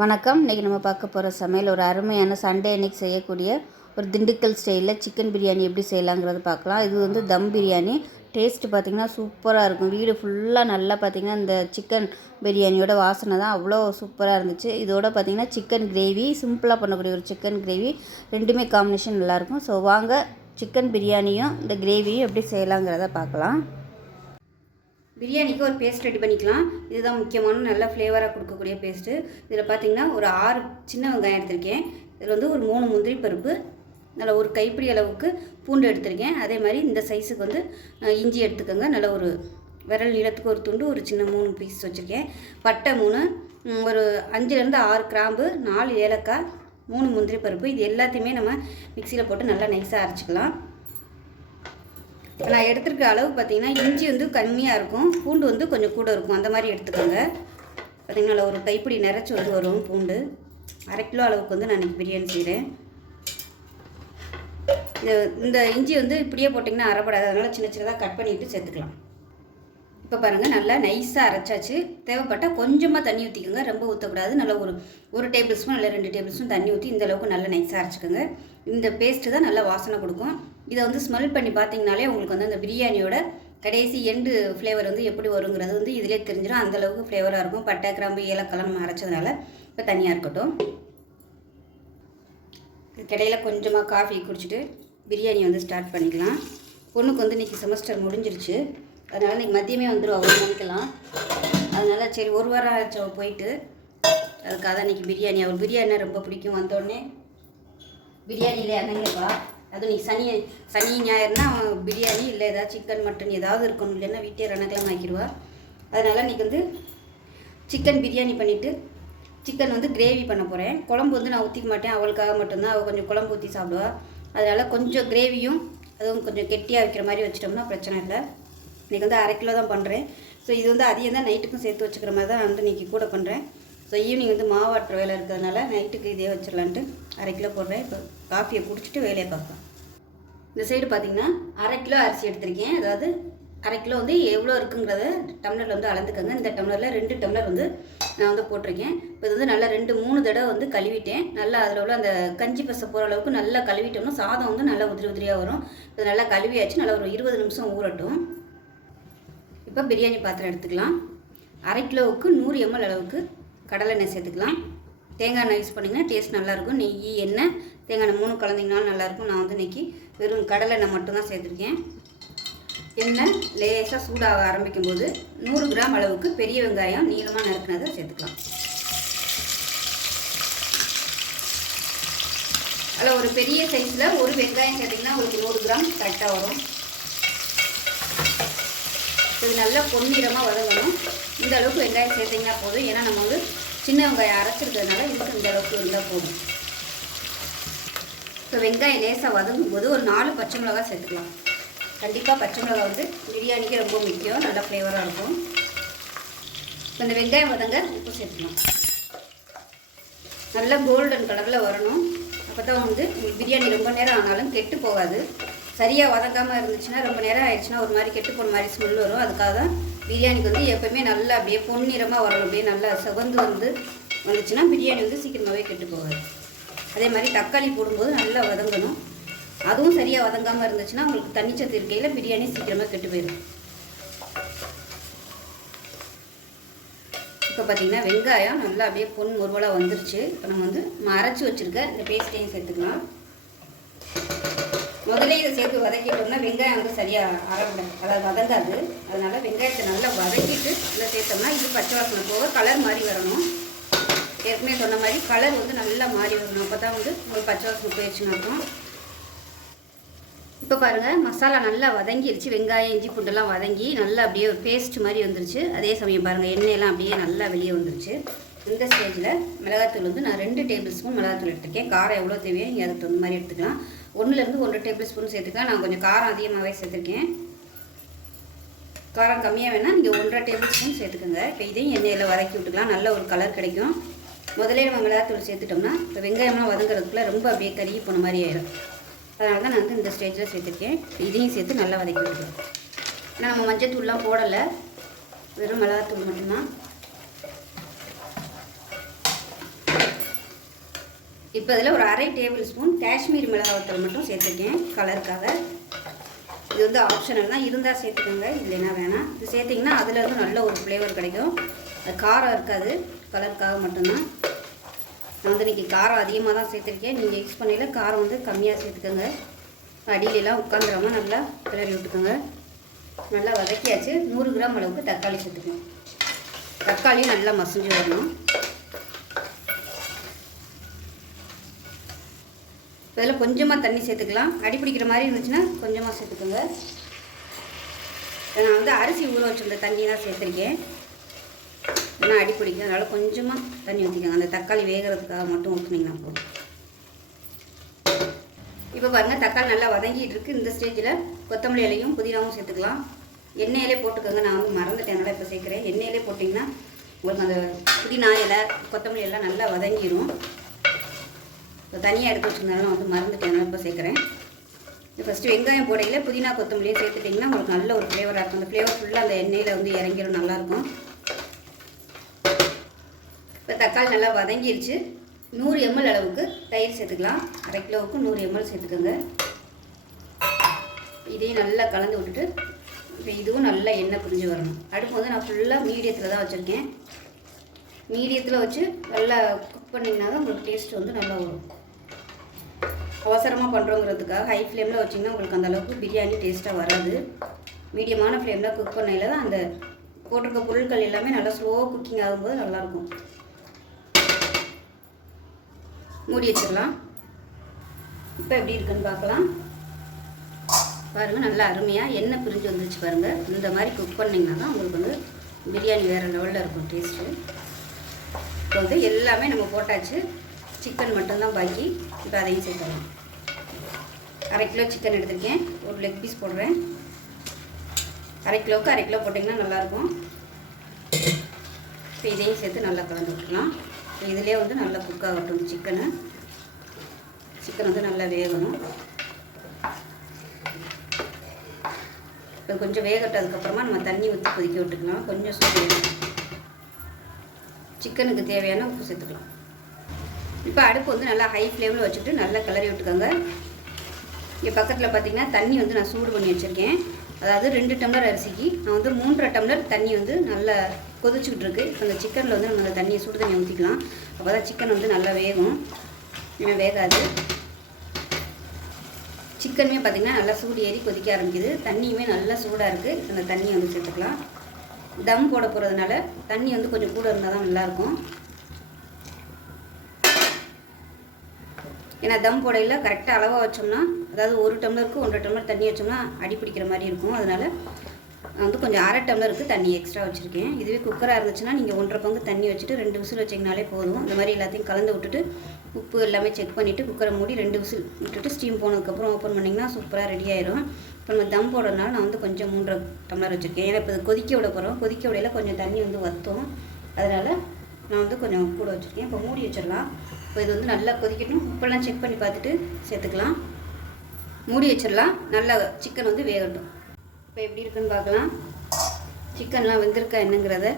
வணக்கம். இன்றைக்கி நம்ம பார்க்க போகிற சமையல் ஒரு அருமையான சண்டே அன்னைக்கு செய்யக்கூடிய ஒரு திண்டுக்கல் ஸ்டைலில் சிக்கன் பிரியாணி எப்படி செய்யலாங்கிறது பார்க்கலாம். இது வந்து தம் பிரியாணி. டேஸ்ட்டு பார்த்திங்கன்னா சூப்பராக இருக்கும். வீடு ஃபுல்லாக நல்லா பார்த்திங்கன்னா இந்த சிக்கன் பிரியாணியோட வாசனை தான் அவ்வளோ சூப்பராக இருந்துச்சு. இதோட பார்த்திங்கன்னா சிக்கன் கிரேவி, சிம்பிளாக பண்ணக்கூடிய ஒரு சிக்கன் கிரேவி, ரெண்டுமே காம்பினேஷன் நல்லாயிருக்கும். ஸோ வாங்க சிக்கன் பிரியாணியும் இந்த கிரேவியும் எப்படி செய்யலாங்கிறத பார்க்கலாம். பிரியாணிக்கு ஒரு பேஸ்ட் ரெடி பண்ணிக்கலாம். இதுதான் முக்கியமான நல்ல ஃப்ளேவராக கொடுக்கக்கூடிய பேஸ்ட்டு. இதில் பார்த்திங்கன்னா ஒரு 6 சின்ன வெங்காயம் எடுத்திருக்கேன். இதில் வந்து ஒரு 3 முந்திரி பருப்பு, நல்ல ஒரு கைப்பிடி அளவுக்கு பூண்டு எடுத்திருக்கேன். அதே மாதிரி இந்த சைஸுக்கு வந்து இஞ்சி எடுத்துக்கோங்க. நல்ல ஒரு விரல் நீளத்துக்கு ஒரு துண்டு, ஒரு சின்ன 3 பீஸ் வச்சுருக்கேன். பட்டை 3, ஒரு 5லேருந்து 6 கிராம்பு, 4 ஏலக்காய், 3 முந்திரி பருப்பு. இது எல்லாத்தையுமே நம்ம மிக்சியில் போட்டு நல்லா நைஸாக அரைச்சிக்கலாம். நான் எடுத்துருக்க அளவு பார்த்திங்கன்னா இஞ்சி வந்து கம்மியாக இருக்கும், பூண்டு வந்து கொஞ்சம் கூட இருக்கும், அந்த மாதிரி எடுத்துக்கோங்க. பார்த்திங்கன்னா ஒரு கைப்பிடி நிறச்சி வந்து வரும் பூண்டு. 1/2 கிலோ அளவுக்கு வந்து நான் இன்றைக்கி பிரியாணி செய்கிறேன். இந்த இஞ்சி வந்து இப்படியே போட்டிங்கன்னா அரைப்படாது, அதனால் சின்ன சின்னதாக கட் பண்ணிவிட்டு சேர்த்துக்கலாம். இப்போ பாருங்கள், நல்லா நைஸாக அரைச்சாச்சு. தேவைப்பட்டால் கொஞ்சமாக தண்ணி ஊற்றிக்கோங்க, ரொம்ப ஊற்றக்கூடாது. நல்லா ஒரு டேபிள் ஸ்பூன் இல்லை 2 டேபிள் ஸ்பூன் தண்ணி ஊற்றி இந்தளவுக்கு நல்லா நைஸாக அரைச்சிக்கோங்க. இந்த பேஸ்ட்டு தான் நல்லா வாசனை கொடுக்கும். இதை வந்து ஸ்மெல் பண்ணி பார்த்தீங்கனாலே உங்களுக்கு வந்து அந்த பிரியாணியோட கடைசி எண்டு ஃப்ளேவர் வந்து எப்படி வருங்கிறது வந்து இதிலே தெரிஞ்சிடும். அந்தளவுக்கு ஃப்ளேவராக இருக்கும். பட்டை, கிராம்பு, ஏலக்காய் நம்ம அரைச்சதுனால இப்போ தனியாக இருக்கட்டும். இதுக்கிடையில் கொஞ்சமாக காஃபி குடிச்சிட்டு பிரியாணி வந்து ஸ்டார்ட் பண்ணிக்கலாம். பொண்ணுக்கு வந்து இன்றைக்கி செமஸ்டர் முடிஞ்சிருச்சு, அதனால் இன்றைக்கி மதியமே வந்துடும், 1 மணிக்கெல்லாம். அதனால் சரி 1 வாரம் ஆச்சு போயிட்டு, அதுக்காக தான் இன்றைக்கி பிரியாணி. அவர் பிரியாணினா ரொம்ப பிடிக்கும். வந்தோடனே பிரியாணியில் என்னங்கப்பா, அதுவும் நீ சனி ஞாயிறுனா பிரியாணி இல்லை ஏதாவது சிக்கன் மட்டன் ஏதாவது இருக்கணும், இல்லைன்னா வீட்டே ரணக்கிழமை ஆக்கிடுவா. அதனால் இன்றைக்கி வந்து சிக்கன் பிரியாணி பண்ணிவிட்டு சிக்கன் வந்து கிரேவி பண்ண போகிறேன். குழம்பு வந்து நான் ஊற்றிக்க மாட்டேன், அவளுக்காக மட்டும்தான். அவள் கொஞ்சம் குழம்பு ஊற்றி சாப்பிடுவா. அதனால் கொஞ்சம் கிரேவியும் அதுவும் கொஞ்சம் கெட்டியாக வைக்கிற மாதிரி வச்சிட்டோம்னா பிரச்சனை இல்லை. இன்றைக்கி வந்து 1/2 கிலோ தான் பண்ணுறேன். ஸோ இது வந்து அதிகம் தான் நைட்டுக்கும் சேர்த்து வச்சுக்கிற மாதிரி தான் நான் வந்து இன்றைக்கி கூட பண்ணுறேன். ஸோ ஈவினிங் வந்து மாவாட்டுற வேலை இருக்கிறதுனால நைட்டுக்கு இதே வச்சிடலான்ட்டு 1/2 கிலோ போடுறேன். இப்போ காஃபியை குடிச்சிட்டு வேலையை பார்க்கலாம். இந்த சைடு பார்த்திங்கன்னா 1/2 கிலோ அரிசி எடுத்திருக்கேன். அதாவது 1/2 கிலோ வந்து எவ்வளோ இருக்குங்கிறத டம்ளரில் வந்து அளந்துக்கோங்க. இந்த டம்ளரில் 2 டம்ளர் வந்து நான் வந்து போட்டிருக்கேன். இப்போ இது வந்து நல்லா 2-3 தடவை வந்து கழுவிட்டேன். நல்லா அதில் உள்ள அந்த கஞ்சி பசை போகிற அளவுக்கு நல்லா கழுவிட்டோம்னா சாதம் வந்து நல்லா உதிரியாக வரும். இது நல்லா கழுவியாச்சு. நல்லா ஒரு 20 நிமிஷம் ஊறட்டும். இப்போ பிரியாணி பாத்திரம் எடுத்துக்கலாம். 1/2 கிலோவுக்கு 100 ml அளவுக்கு கடலை எண்ணெய் சேர்த்துக்கலாம். தேங்காய் எண்ணெய் யூஸ் பண்ணிங்கன்னா டேஸ்ட் நல்லாயிருக்கும். நெய், எண்ணெய், தேங்காய் எண்ணெய் 3 கலந்திங்கனாலும் நல்லாயிருக்கும். நான் வந்து இன்றைக்கி வெறும் கடலை எண்ணெய் மட்டும்தான் சேர்த்துருக்கேன். எண்ணெய் லேசாக சூடாக ஆரம்பிக்கும் போது 100 கிராம் அளவுக்கு பெரிய வெங்காயம் நீளமாக நறுக்குனதை சேர்த்துக்கலாம். அதில் ஒரு பெரிய சைஸில் ஒரு வெங்காயம் சேர்த்திங்கன்னா உங்களுக்கு 100 கிராம் கரெக்டாக வரும். இது நல்லா பொன்னிறமாக வதங்கணும். இந்த அளவுக்கு வெங்காயம் சேர்த்திங்கன்னா போதும். ஏன்னா நம்ம வந்து சின்ன வெங்காயம் அரைச்சிருக்கிறதுனால இதுக்கு இந்த அளவுக்கு இருந்தால் போதும். இப்போ வெங்காயம் லேசாக வதங்கும் போது ஒரு 4 பச்சை மிளகாய் சேர்த்துக்கலாம். கண்டிப்பாக பச்சை மிளகாய் வந்து பிரியாணிக்கு ரொம்ப முக்கியம், நல்லா ஃப்ளேவராக இருக்கும். இப்போ இந்த வெங்காயம் வதங்க உப்பு சேர்த்துக்கலாம். நல்லா கோல்டன் கலரில் வரணும். அப்போ தான் வந்து பிரியாணி ரொம்ப நேரம் ஆனாலும் கெட்டு போகாது. சரியாக வதங்காமல் இருந்துச்சுன்னா ரொம்ப நேரம் ஆயிடுச்சுன்னா ஒரு மாதிரி கெட்டு போன மாதிரி ஸ்மெல் வரும். அதுக்காக தான் பிரியாணிக்கு வந்து எப்போவுமே நல்லா அப்படியே பொன்னிறமாக வரணும். அப்படியே நல்லா செவந்து வந்துச்சுன்னா பிரியாணி வந்து சீக்கிரமாகவே கெட்டு போகாது. அதே மாதிரி தக்காளி போடும்போது நல்லா வதங்கணும். அதுவும் சரியாக வதங்காமல் இருந்துச்சுன்னா உங்களுக்கு தண்ணிச்சத்து இருக்கையில் பிரியாணி சீக்கிரமாக கெட்டு போயிடும். இப்போ பார்த்திங்கன்னா வெங்காயம் நல்லா அப்படியே பொன் முருவலாக வந்துருச்சு. இப்போ நம்ம வந்து அரைச்சி வச்சுருக்க இந்த பேஸ்ட்டையும் சேர்த்துக்கலாம். முதல்ல இதை சேர்த்து வதக்கிட்டோம்னா வெங்காயம் வந்து சரியாக அதாவது வதங்காது. அதனால் வெங்காயத்தை நல்லா வதக்கிட்டு இதில் சேர்த்தோம்னா இது பச்சை வாசனை போக கலர் மாதிரி வரணும். ஏற்கனவே சொன்ன மாதிரி கலர் வந்து நல்லா மாறி வரணும். அப்போ தான் வந்து ஒரு பச்சை வாசனை போயிடுச்சுன்னு அர்த்தம். இப்போ பாருங்கள், மசாலா நல்லா வதங்கிடுச்சு. வெங்காயம், இஞ்சி, பூண்டெல்லாம் வதங்கி நல்லா அப்படியே ஒரு பேஸ்ட் மாதிரி வந்துருச்சு. அதே சமயம் பாருங்கள், எண்ணெயெல்லாம் அப்படியே நல்லா வெளியே வந்துருச்சு. இந்த ஸ்டேஜில் மிளகாத்தூள் வந்து நான் 2 டேபிள் ஸ்பூன் மிளகாத்தூள் எடுத்துருக்கேன். காரம் எவ்வளோ தேவையோ நீங்கள் அதுக்கு தகுந்த மாதிரி எடுத்துக்கலாம். 1லேருந்து 1 டேபிள் ஸ்பூன் சேர்த்துக்கலாம். நான் கொஞ்சம் காரம் அதிகமாகவே சேர்த்துருக்கேன். காரம் கம்மியாக வேணால் நீங்கள் 1.5 டேபிள் ஸ்பூன் சேர்த்துக்கோங்க. இப்போ இதையும் எண்ணெயில் வதக்கி விட்டுக்கலாம். நல்ல ஒரு கலர் கிடைக்கும். முதலே நம்ம மிளகாத்தூள் சேர்த்துட்டோம்னா இப்போ வெங்காயம்லாம் வதங்குறதுக்குள்ள ரொம்ப அப்படியே கருகி போன மாதிரி ஆயிடும். அதனால தான் நான் வந்து இந்த ஸ்டேஜில் சேர்த்துருக்கேன். இதையும் சேர்த்து நல்லா வதக்கி விட்டுக்கலாம். ஏன்னா நம்ம மஞ்சள் தூள்லாம் போடலை, வெறும் மிளகாத்தூள் மட்டும்தான். இப்போ இதில் ஒரு 1/2 டேபிள் ஸ்பூன் காஷ்மீரி மிளகாய்த்தூள் மட்டும் சேர்த்துருக்கேன் கலருக்காக. இது வந்து ஆப்ஷனல் தான், இருந்தால் சேர்த்துக்கோங்க, இல்லைன்னா வேணாம். இது சேர்த்திங்கன்னா அதில் வந்து நல்ல ஒரு ஃப்ளேவர் கிடைக்கும். அது காரம் இருக்காது, கலருக்காக மட்டும்தான். நான் வந்து இன்றைக்கி காரம் அதிகமாக தான் சேர்த்துருக்கேன். நீங்கள் யூஸ் பண்ணையில் காரம் வந்து கம்மியாக சேர்த்துக்கோங்க. அடியிலெலாம் உட்காந்துடாமல் நல்லா கிளறி விட்டுக்கோங்க. நல்லா வதக்கியாச்சு. 100 கிராம் அளவுக்கு தக்காளி சேர்த்துக்கணும். தக்காளியும் நல்லா மசிஞ்சு வரணும். இதில் கொஞ்சமாக தண்ணி சேர்த்துக்கலாம். அடி பிடிக்கிற மாதிரி இருந்துச்சுன்னா கொஞ்சமாக சேர்த்துக்கோங்க. நான் வந்து அரிசி ஊற வச்சுருந்த தண்ணி தான் சேர்த்துருக்கேன். ஏன்னா அடி பிடிக்கும், அதனால் கொஞ்சமாக தண்ணி ஊற்றிக்கோங்க. அந்த தக்காளி வேகிறதுக்காக மட்டும் ஊற்றுனீங்கன்னா போதும். இப்போ பாருங்கள், தக்காளி நல்லா வதங்கிட்டு இருக்குது. இந்த ஸ்டேஜில் கொத்தமல்லி இலையும் புதினாவும் சேர்த்துக்கலாம். எண்ணெயிலே போட்டுக்கோங்க. நான் வந்து மறந்துட்டேன், இப்போ சேர்க்குறேன். எண்ணெயிலே போட்டிங்கன்னா உங்களுக்கு அந்த புதினா இலை கொத்தமல்லி எல்லாம் நல்லா வதங்கிடும். இப்போ தனியாக எடுத்து வச்சுருந்தாலும் வந்து மறந்துட்டேன், இப்போ சேர்க்குறேன். ஃபஸ்ட்டு வெங்காயம் போடையில் புதினா கொத்தமல்லியும் சேர்த்துட்டிங்கன்னா உங்களுக்கு நல்ல ஒரு ஃப்ளேவராக இருக்கும். அந்த ஃப்ளேவர் ஃபுல்லாக அந்த எண்ணெயில் வந்து இறங்கிடும், நல்லாயிருக்கும். இப்போ தக்காளி நல்லா வதங்கிடுச்சு. 100 ml அளவுக்கு தயிர் சேர்த்துக்கலாம். 1/2 கிலோவுக்கு 100 ml சேர்த்துக்கோங்க. இதையும் நல்லா கலந்து விட்டுட்டு இப்போ இதுவும் நல்லா எண்ணெய் பிரிஞ்சு வரணும். அடுப்பு வந்து நான் ஃபுல்லாக மீடியத்தில் தான் வச்சுருக்கேன். மீடியத்தில் வச்சு நல்லா குக் பண்ணிங்கன்னா தான் உங்களுக்கு டேஸ்ட் வந்து நல்லா வரும். அவசரமாக பண்ணுறோங்கிறதுக்காக ஹை ஃப்ளேமில் வச்சிங்கன்னா உங்களுக்கு அந்தளவுக்கு பிரியாணி டேஸ்ட்டாக வராது. மீடியமான ஃப்ளேமில் குக் பண்ணையில் தான் அந்த போட்டிருக்க பொருட்கள் எல்லாமே நல்லா ஸ்லோ குக்கிங் ஆகும்போது நல்லாயிருக்கும். மூடி வச்சிடலாம். இப்போ எப்படி இருக்குன்னு பார்க்கலாம். பாருங்கள், நல்லா அருமையாக எண்ணெய் பிரிஞ்சு வந்துருச்சு பாருங்கள். இந்த மாதிரி குக் பண்ணிங்கன்னா தான் உங்களுக்கு வந்து பிரியாணி வேறு லெவலில் இருக்கும் டேஸ்ட்டு. இப்போ வந்து எல்லாமே நம்ம போட்டாச்சு. சிக்கன் மட்டும்தான் பாக்கி. இப்போ அதையும் சேர்க்கலாம். 1/2 கிலோ சிக்கன் எடுத்திருக்கேன். ஒரு லெக் பீஸ் போடுறேன். 1/2 கிலோவுக்கு 1/2 கிலோ போட்டிங்கன்னா நல்லாயிருக்கும். இப்போ இதையும் சேர்த்து நல்லா கலந்து விட்டுக்கலாம். இப்போ இதிலே வந்து நல்லா குக் ஆகட்டும். சிக்கன் வந்து நல்லா வேகணும். இப்போ கொஞ்சம் வேகட்டும். அதுக்கப்புறமா நம்ம தண்ணி ஊற்றி கொதிக்க விட்டுக்கலாம். கொஞ்சம் சூடு சிக்கனுக்கு தேவையான உப்பு சேர்த்துக்கலாம். இப்போ அடுப்பு வந்து நல்லா ஹை ஃப்ளேமில் வச்சுட்டு நல்லா கிளறி விட்டுக்கோங்க. இங்கே பக்கத்தில் பார்த்திங்கன்னா தண்ணி வந்து நான் சூடு பண்ணி வச்சுருக்கேன். அதாவது 2 டம்ளர் அரிசிக்கு நான் வந்து 3.5 டம்ளர் தண்ணி வந்து நல்லா கொதிச்சுக்கிட்டு இருக்குது. இப்போ அந்த சிக்கனில் வந்து நம்ம அந்த தண்ணியை சுடு தண்ணியை ஊற்றிக்கலாம். அப்போ தான் சிக்கன் வந்து நல்லா வேகும். ஏன்னா வேகாது. சிக்கனுமே பார்த்திங்கன்னா நல்லா சூடு ஏறி கொதிக்க ஆரம்பிக்குது. தண்ணியுமே நல்லா சூடாக இருக்குது. அந்த தண்ணியை வந்து சேர்த்துக்கலாம். தம் போட போகிறதுனால தண்ணி வந்து கொஞ்சம் கூட இருந்தால் தான் நல்லாயிருக்கும். ஏன்னா தம் போடையில் கரெக்டாக அளவாக வச்சோம்னா, அதாவது 1 டம்ளருக்கு 1.5 டம்ளர் தண்ணி வச்சோம்னா அடி பிடிக்கிற மாதிரி இருக்கும். அதனால் நான் வந்து கொஞ்சம் 1/2 டம்ளருக்கு தண்ணி எக்ஸ்ட்ரா வச்சுருக்கேன். இதுவே குக்கராக இருந்துச்சுன்னா நீங்கள் 1.5 பங்கு தண்ணி வச்சுட்டு 2 விசில் வச்சிங்கனாலே போதும். இந்த மாதிரி எல்லாத்தையும் கலந்து விட்டுட்டு உப்பு எல்லாமே செக் பண்ணிவிட்டு குக்கரை மூடி 2 விசில் விட்டுட்டு ஸ்டீம் போனதுக்கப்புறம் ஓப்பன் பண்ணிங்கன்னா சூப்பராக ரெடி ஆயிரும். இப்போ நம்ம தம் போடுறதுனால நான் வந்து கொஞ்சம் 3.5 டம்ளர் வச்சுருக்கேன். ஏன்னா இப்போ கொதிக்க விட போகிறோம். கொதிக்க விடையில் கொஞ்சம் தண்ணி வந்து வற்றும். அதனால் நான் வந்து கொஞ்சம் கூட வச்சுருக்கேன். இப்போ மூடி வச்சிடலாம். இப்போ இது வந்து நல்லா கொதிக்கட்டும். உப்பெல்லாம் செக் பண்ணி பார்த்துட்டு சேர்த்துக்கலாம். மூடி வச்சிடலாம். நல்லா சிக்கன் வந்து வேகட்டும். இப்போ எப்படி இருக்குன்னு பார்க்கலாம். சிக்கன்லாம் வெந்திருக்கா என்னங்கிறத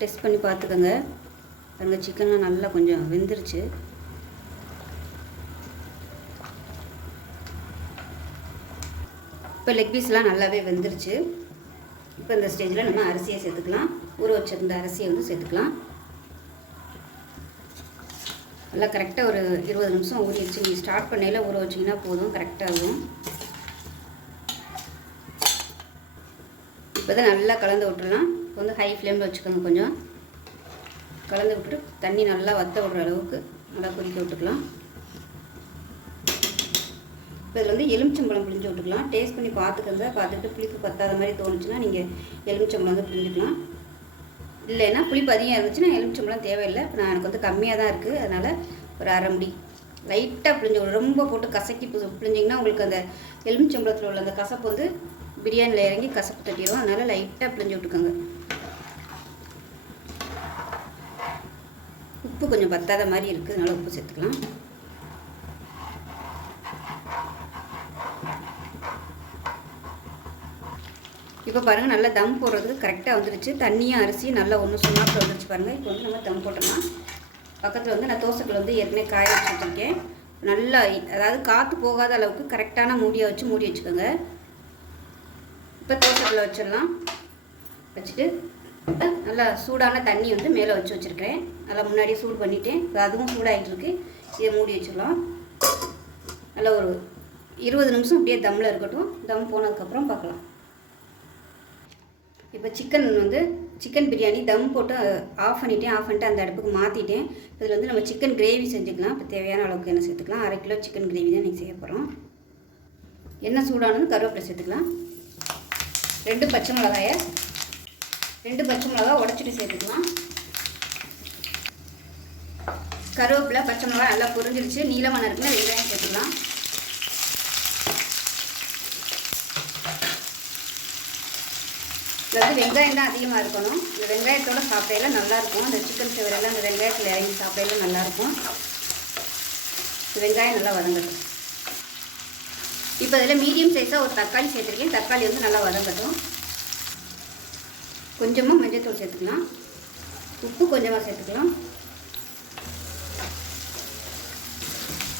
டெஸ்ட் பண்ணி பார்த்துக்கோங்க. பாருங்கள், சிக்கன்லாம் நல்லா கொஞ்சம் வெந்துருச்சு. இப்போ லெக் பீஸ்லாம் நல்லாவே வெந்துருச்சு. இப்போ இந்த ஸ்டேஜில் நம்ம அரிசியை சேர்த்துக்கலாம். ஊற வச்சிருந்த அரிசியை வந்து சேர்த்துக்கலாம். நல்லா கரெக்டாக ஒரு 20 நிமிஷம் ஊறிடுச்சு. நீங்கள் ஸ்டார்ட் பண்ணையில் ஊற வச்சிங்கன்னா போதும், கரெக்டாக இருக்கும். இப்போ தான் நல்லா கலந்து விட்டுடலாம். இப்போ வந்து ஹை ஃப்ளேமில் வச்சுக்கோங்க. கொஞ்சம் கலந்து விட்டுட்டு தண்ணி நல்லா வற்ற விடுற அளவுக்கு நல்லா கொதிக்க விட்டுக்கலாம். இப்போ இதில் வந்து எலுமிச்சம்பழம் பிழிஞ்சு விட்டுக்கலாம். டேஸ்ட் பண்ணி பார்த்துக்கோங்க. பார்த்துட்டு புளிப்பு பத்தாத மாதிரி தோணுச்சுன்னா நீங்கள் எலுமிச்சம்பழம் வந்து பிழிஞ்சிக்கலாம். இல்லைன்னா புளிப்பு அதிகம் இருந்துச்சுன்னா எலுமிச்சம்பழம் தேவையில்லை. இப்போ நான் எனக்கு வந்து கம்மியாக தான் இருக்குது. அதனால் ஒரு 1/2 முடி லைட்டாக பிழிஞ்சு, ரொம்ப போட்டு கசக்கி பிழிஞ்சிங்கன்னா உங்களுக்கு அந்த எலுமிச்சம்பழத்தில் உள்ள அந்த கசப்பு வந்து பிரியாணியில் இறங்கி கசப்பு தட்டிடும். அதனால் லைட்டாக பிழிஞ்சு விட்டுக்கோங்க. உப்பு கொஞ்சம் பத்தாத மாதிரி இருக்குது. அதனால் உப்பு சேர்த்துக்கலாம். இப்போ பாருங்கள், நல்லா தம் போடுறதுக்கு கரெக்டாக வந்துருச்சு. தண்ணியும் அரிசியும் நல்லா ஒன்று சொன்னாப்பில் வந்துருச்சு பாருங்கள். இப்போ வந்து நம்ம தம் போட்டோம்னா பக்கத்தில் வந்து நான் தோசைக்கல் வந்து ஏற்கனவே காய வச்சு வச்சுருக்கேன். நல்லா அதாவது காற்று போகாத அளவுக்கு கரெக்டான மூடியை வச்சு மூடி வச்சுக்கோங்க. இப்போ தோசைக்கல்லை வச்சிடலாம். வச்சுட்டு நல்லா சூடான தண்ணி வந்து மேலே வச்சுருக்கேன். நல்லா முன்னாடியே சூடு பண்ணிவிட்டேன். இப்போ அதுவும் சூடாகிட்டு இருக்கு. இதை மூடி வச்சிடலாம். நல்லா ஒரு 20 நிமிஷம் அப்படியே தம்மில் இருக்கட்டும். தம் போனதுக்கப்புறம் பார்க்கலாம். இப்போ சிக்கன் பிரியாணி தம் போட்டு ஆஃப் பண்ணிவிட்டு அந்த அடுப்புக்கு மாற்றிட்டேன். இதில் வந்து நம்ம சிக்கன் கிரேவி செஞ்சுக்கலாம். இப்போ தேவையான அளவுக்கு எண்ணெய் சேர்த்துக்கலாம். 1/2 கிலோ சிக்கன் கிரேவி தான் இன்றைக்கி செய்ய போகிறோம். எண்ணெய் சூடானது கருவேப்பிலை சேர்த்துக்கலாம். 2 பச்சை மிளகாய் உடச்சிட்டு சேர்த்துக்கலாம். கருவேப்பிலை பச்சை மிளகாய் நல்லா பொரிஞ்சிருச்சு. நீளமான இருக்குன்னா வெங்காயம் சேர்த்துக்கலாம். இது வந்து வெங்காயம் தான் அதிகமாக இருக்கணும். இந்த வெங்காயத்தோடு சாப்பிடையில நல்லாயிருக்கும். அந்த சிக்கன் ஃப்ளேவரெல்லாம் அந்த வெங்காயத்தில் இறங்கி சாப்பிடையில நல்லாயிருக்கும். வெங்காயம் நல்லா வதங்கட்டும். இப்போ அதில் மீடியம் சைஸாக ஒரு தக்காளி சேர்த்துருக்கேன். தக்காளி வந்து நல்லா வதங்கட்டும். கொஞ்சமாக மஞ்சள்தூள் சேர்த்துக்கலாம். உப்பு கொஞ்சமாக சேர்த்துக்கலாம்.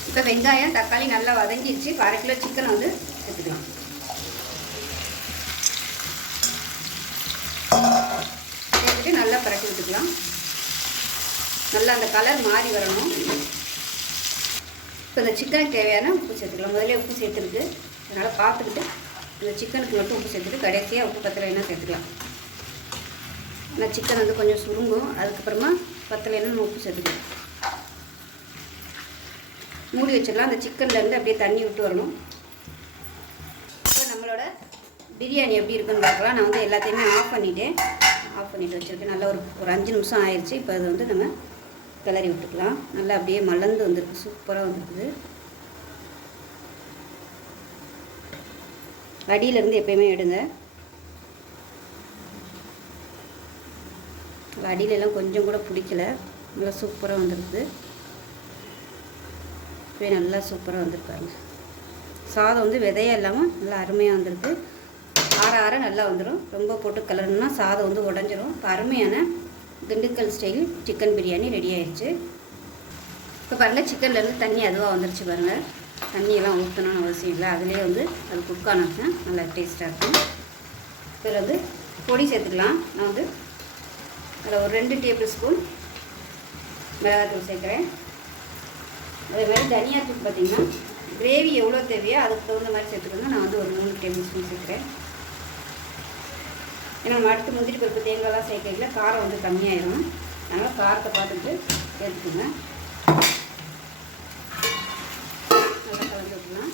இப்போ வெங்காயம் தக்காளி நல்லா வதங்கிடுச்சு. 1/2 கிலோ சிக்கன் வந்து சேர்த்துக்கலாம். சேர்த்துட்டு நல்லா பரட்டி விட்டுக்கலாம். நல்லா அந்த கலர் மாறி வரணும். இப்போ இந்த சிக்கனுக்கு தேவையான உப்பு சேர்த்துக்கலாம். முதல்ல உப்பு சேர்த்துருக்கு. அதனால் பார்த்துக்கிட்டு இந்த சிக்கனுக்கு மட்டும் உப்பு சேர்த்துட்டு கடைசியாக உப்பு பத்தலைன்னா சேர்த்துக்கலாம். ஆனால் சிக்கன் வந்து கொஞ்சம் சுருங்கும். அதுக்கப்புறமா பத்தலைன்னா நம்ம உப்பு சேர்த்துக்கலாம். மூடி வச்சிடலாம். அந்த சிக்கன்லேருந்து அப்படியே தண்ணி விட்டு வரணும். இப்போ நம்மளோட பிரியாணி எப்படி இருக்குன்னு பார்க்கலாம். நான் வந்து எல்லாத்தையுமே ஆஃப் பண்ணிவிட்டு வச்சுருக்கேன். நல்லா ஒரு 5 நிமிஷம் ஆயிடுச்சு. இப்போ அது வந்து நம்ம கிளறி விட்டுக்கலாம். நல்லா அப்படியே மலர்ந்து வந்துருக்கு. சூப்பராக வந்துருக்குது. அடியிலேருந்து எப்பயுமே எடுங்க. அடியிலெல்லாம் கொஞ்சம் கூட பிடிக்கல. நல்லா சூப்பராக வந்துருக்குது. இப்போ நல்லா சூப்பராக வந்துருக்காங்க. சாதம் வந்து விதையாக இல்லாமல் நல்லா அருமையாக வந்திருக்கு. ஆற நல்லா வந்துடும். ரொம்ப போட்டு கலர்னா சாதம் வந்து உடஞ்சிரும். இப்போ அருமையான Dindigul style chicken biryani ready ஆயிடுச்சு. இப்போ பாருங்கள், சிக்கன்லேருந்து தண்ணி அதுவாக வந்துருச்சு பாருங்கள். தண்ணியெல்லாம் ஊற்றணும்னு அவசியம் இல்லை. அதிலே வந்து அது குக் ஆனாச்சுன்னா நல்லா டேஸ்ட்டாக இருக்கும். இதில் வந்து பொடி சேர்த்துக்கலாம். நான் வந்து அதில் ஒரு 2 டேபிள் ஸ்பூன் மிளகாத்தூள் சேர்க்குறேன். அதே மாதிரி தனியாத்தூள் பார்த்திங்கன்னா கிரேவி எவ்வளோ தேவையோ அதுக்கு தகுந்த மாதிரி சேர்த்துக்கணும். நான் வந்து ஒரு 3 டேபிள் ஸ்பூன் சேர்க்குறேன். ஏன்னா நம்ம அடுத்து முந்திரி பருப்பு தேங்காய்லாம் சேர்க்கல காரம் வந்து கம்மியாயிடும். அதனால் காரத்தை பார்த்துட்டு சேர்த்துக்கோங்க. நல்லா கலந்து விட்டுலாம்.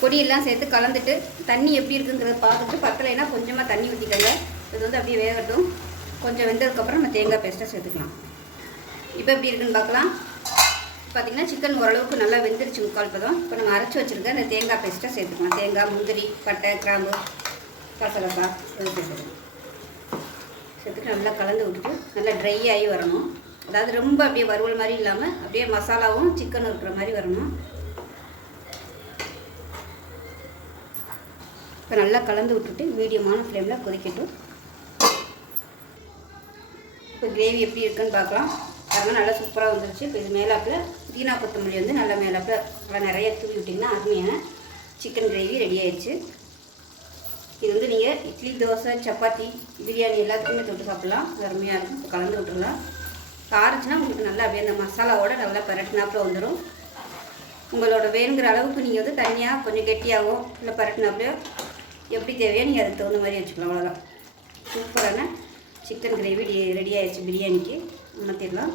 பொடியெல்லாம் சேர்த்து கலந்துட்டு தண்ணி எப்படி இருக்குங்கிறத பார்த்துட்டு பத்தலைன்னா கொஞ்சமாக தண்ணி ஊற்றிக்கோங்க. இது வந்து அப்படியே வேகட்டும். கொஞ்சம் வெந்ததுக்கப்புறம் நம்ம தேங்காய் பேஸ்ட்டை சேர்த்துக்கலாம். இப்போ எப்படி இருக்குன்னு பார்க்கலாம். பார்த்திங்கன்னா சிக்கன் ஓரளவுக்கு நல்லா வெந்துருச்சு 3/4 பதம். இப்போ நம்ம அரைச்சி வச்சுருக்க அந்த தேங்காய் பேஸ்ட்டை சேர்த்துக்கலாம். தேங்காய், முந்திரி, பட்டை, கிராம்பு, கசகசாய் சேர்த்துக்கலாம். சேர்த்துட்டு நல்லா கலந்து விட்டுட்டு நல்லா ட்ரை ஆகி வரணும். அதாவது ரொம்ப அப்படியே வறுவல் மாதிரி இல்லாமல் அப்படியே மசாலாவும் சிக்கனும் இருக்கிற மாதிரி வரணும். இப்போ நல்லா கலந்து விட்டுட்டு மீடியமான ஃப்ளேமில் கொதிக்கட்டும். இப்போ கிரேவி எப்படி இருக்குன்னு பார்க்கலாம். அதனால் நல்லா சூப்பராக வந்துருச்சு. இப்போ இது மேலாப்பில் புதினா கொத்தமல்லி வந்து நல்லா மேலாப்பில் நல்லா நிறைய தூவி விட்டிங்கன்னா அருமையான சிக்கன் கிரேவி ரெடி ஆயிடுச்சு. இது வந்து நீங்கள் இட்லி, தோசை, சப்பாத்தி, பிரியாணி எல்லாத்துக்குமே தொட்டு சாப்பிட்லாம். அருமையாக இருக்கும். இப்போ கலந்து விட்டுடலாம். காரச்சுன்னா உங்களுக்கு நல்லா அப்படியே அந்த மசாலாவோட நல்லா பரட்டினாப்பில் வந்துடும். உங்களோட வேணுங்கிற அளவுக்கு நீங்கள் வந்து தனியாக கொஞ்சம் கெட்டியாகவோ இல்லை பரட்டினாப்பிலையோ எப்படி தேவையோ நீங்கள் அதுக்கு தகுந்த மாதிரி வச்சுக்கலாம். அவ்வளோதான். சூப்பரான சிக்கன் கிரேவி ரெடி ஆயிடுச்சு. பிரியாணிக்கு மாற்றிடலாம்.